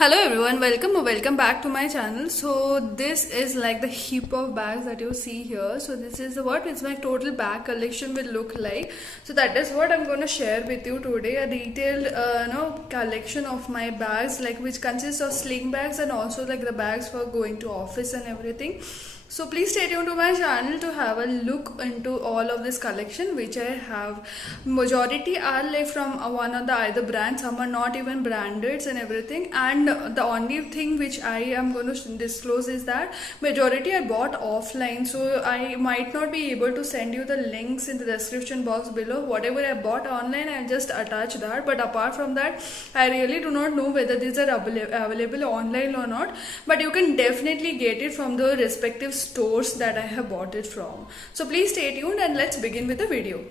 Hello everyone, welcome or welcome back to my channel. So this is like the heap of bags that you see here. So this is what is my total bag collection will look like. So that is what I'm going to share with you today, a detailed collection of my bags, like which consists of sling bags and also like the bags for going to office and everything. So please stay tuned to my channel to have a look into all of this collection which I have. Majority are like from one of the either brands, some are not even branded and everything. And the only thing which I am going to disclose is that majority I bought offline. So I might not be able to send you the links in the description box below. Whatever I bought online, I just attach that. But apart from that, I really do not know whether these are available online or not. But you can definitely get it from the respective stores that I have bought it from. So please stay tuned and let's begin with the video.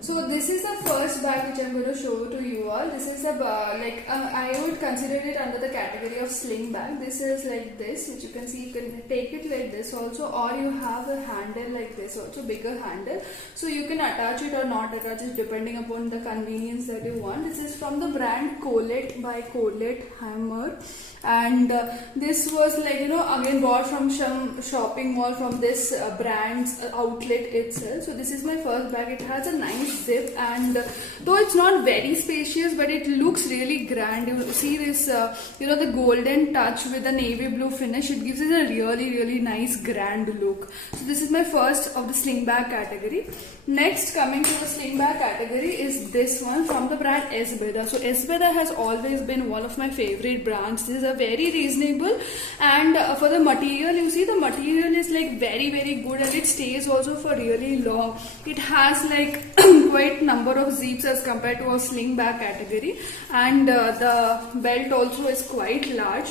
So this is the first bag which I'm going to show to you all. This is a I would consider it under the category of sling bag. This is like this, which you can see. You can take it like this also, or you have a handle like this also, bigger handle. So you can attach it or not attach it depending upon the convenience that you want. This is from the brand Colette by Colette Hammer, and this was like again bought from some shopping mall from this brand's outlet itself. So this is my first bag. It has a nice zip, and though it's not very spacious, but it looks really grand. You see this the golden touch with the navy blue finish. It gives it a really nice grand look. So this is my first of the sling bag category. Next, coming to the sling bag category is this one from the brand Esbeda. So Esbeda has always been one of my favorite brands. This is a very reasonable, and for the material, you see the material is like very good, and it stays also for really long. It has like quite number of zips as compared to a sling bag category, and the belt also is quite large.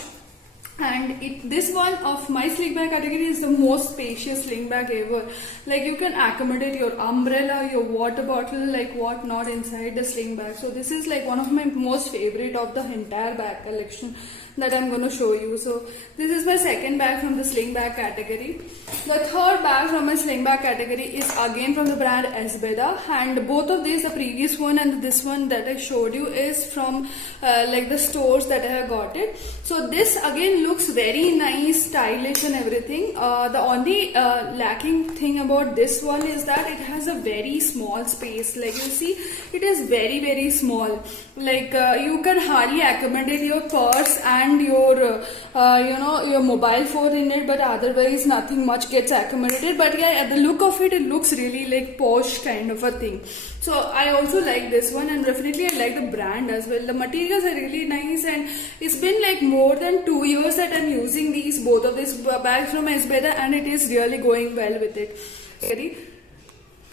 And this one of my sling bag category is the most spacious sling bag ever. Like you can accommodate your umbrella, your water bottle, like what not inside the sling bag. So this is like one of my most favorite of the entire bag collection that I'm going to show you. So this is my second bag from the sling bag category. The third bag from my sling bag category is again from the brand Esbeda, and both of these, the previous one and this one that I showed you, is from like the stores that I have got it. So this again looks very nice, stylish and everything. The only lacking thing about this one is that it has a very small space. Like you see, it is very small. Like you can hardly accommodate your purse and your your mobile phone in it, but otherwise nothing much gets accommodated. But yeah, at the look of it, it looks really like posh kind of a thing. So I also like this one, and definitely I like the brand as well. The materials are really nice, and it's been like more than 2 years that I'm using both of these bags from Esbeda, and it is really going well with it.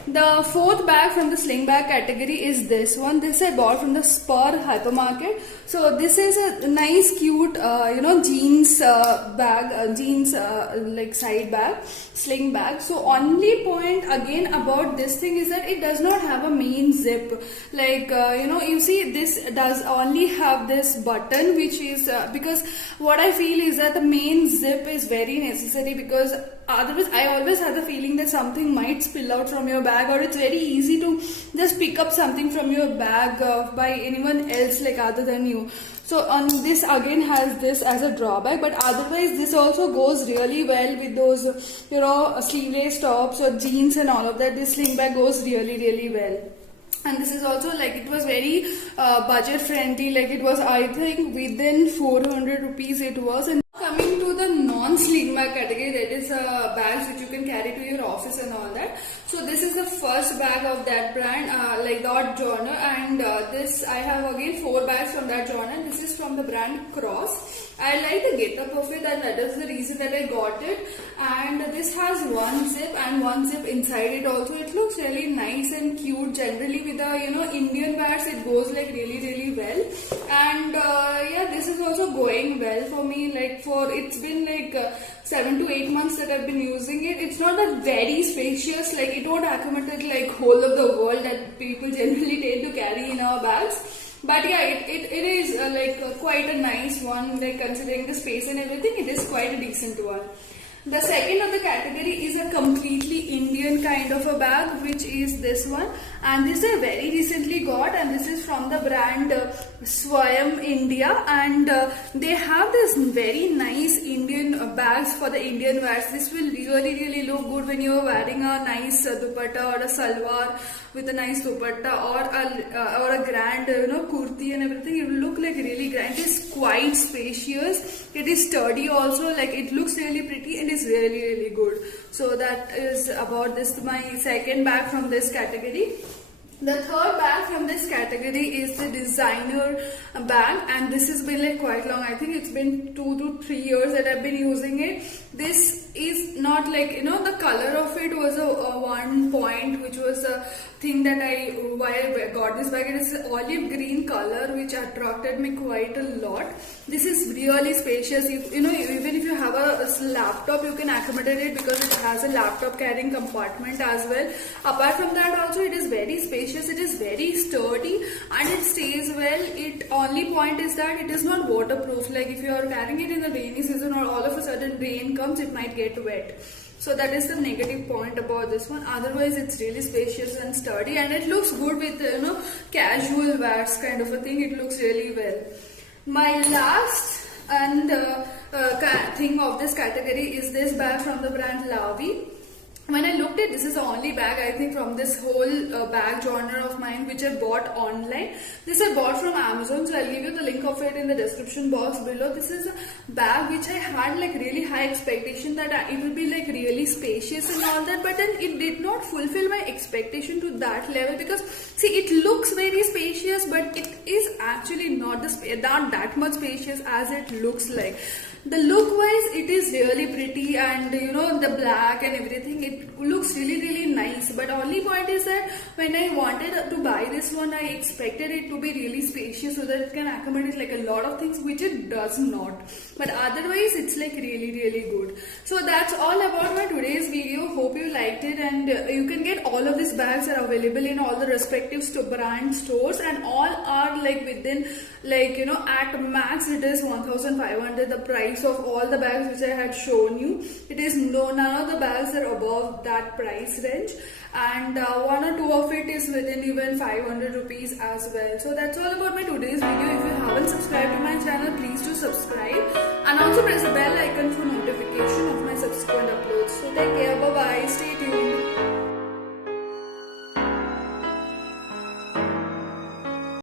The fourth bag from the sling bag category is this one. This I bought from the Spur hypermarket. So this is a nice cute jeans bag, jeans like side bag, sling bag. So only point again about this thing is that it does not have a main zip. Like you see, this does only have this button, which is because what I feel is that the main zip is very necessary, because otherwise I always have the feeling that something might spill out from your bag, or it's very easy to just pick up something from your bag by anyone else like other than you. So on this again has this as a drawback, but otherwise this also goes really well with those sleeveless tops or jeans and all of that. This sling bag goes really well. And this is also like, it was very budget friendly. Like it was, I think, within 400 rupees it was. And coming to the non-sling bag category, that is bags which you can carry to your office and all that. So this is the first bag of that brand, like that genre, and this I have again 4 bags from that genre. This is from the brand Cross. I like the get up of it, and that is the reason that I got it. And this has one zip and one zip inside it also. It looks really nice and cute. Generally with the Indian bags, it goes like really well. And yeah, this is also going well for me. Like it's been like 7 to 8 months that I've been using it. It's not that very spacious, like it won't accommodate like whole of the world that people generally tend to carry in our bags. But yeah, it is quite a nice one, like considering the space and everything, it is quite a decent one. The second of the category is a completely Indian kind of a bag, which is this one, and this I very recently got, and this is from the brand Swayam India, and they have this very nice Indian bags for the Indian wears. This will really look good when you are wearing a nice dupatta or a salwar with a nice dupatta, or a grand kurti and everything. It will look like really grand. It is quite spacious. It is sturdy also. Like it looks really pretty and is really good. So that is about this. My second bag from this category. The third bag from this category is the designer bag, and this has been like quite long. I think it's been 2 to 3 years that I've been using it. This is not like, the color of it was a one point, which was a thing that why I got this bag. It is olive green color, which attracted me quite a lot. This is really spacious. If, even if you have a laptop, you can accommodate it because it has a laptop carrying compartment as well. Apart from that also, it is very spacious. It is very sturdy and it stays well. It only point is that it is not waterproof. Like if you are carrying it in the rainy season or all of a sudden rain comes, it might get wet. So that is the negative point about this one. Otherwise, it's really spacious and sturdy, and it looks good with casual wears kind of a thing. It looks really well. My last and thing of this category is this bag from the brand Lavi. When I looked at, this is the only bag I think from this whole bag genre of mine which I bought online. This I bought from Amazon, so I'll give you the link of it in the description box below. This is a bag which I had like really high expectation that it will be like really spacious and all that, but then it did not fulfill my expectation to that level, because see, it looks very spacious, but it is actually not not that much spacious as it looks like. The look wise, it is really pretty, and the black and everything, it looks really nice. But only point is that when I wanted to buy this one, I expected it to be really spacious so that it can accommodate like a lot of things, which it does not. But otherwise, it's like really good. So that's all about my today's video. Hope you liked it, and you can get all of these bags are available in all the respective brand stores, and all are like within at max it is 1,500 the price of all the bags which I had shown you. It is none of the bags are above that price range, and one or two of it is within even 500 rupees as well. So that's all about my today's video. If you haven't subscribed to my channel, please do subscribe, and also press the bell icon for notification of my subsequent uploads. So take care, bye bye, stay tuned.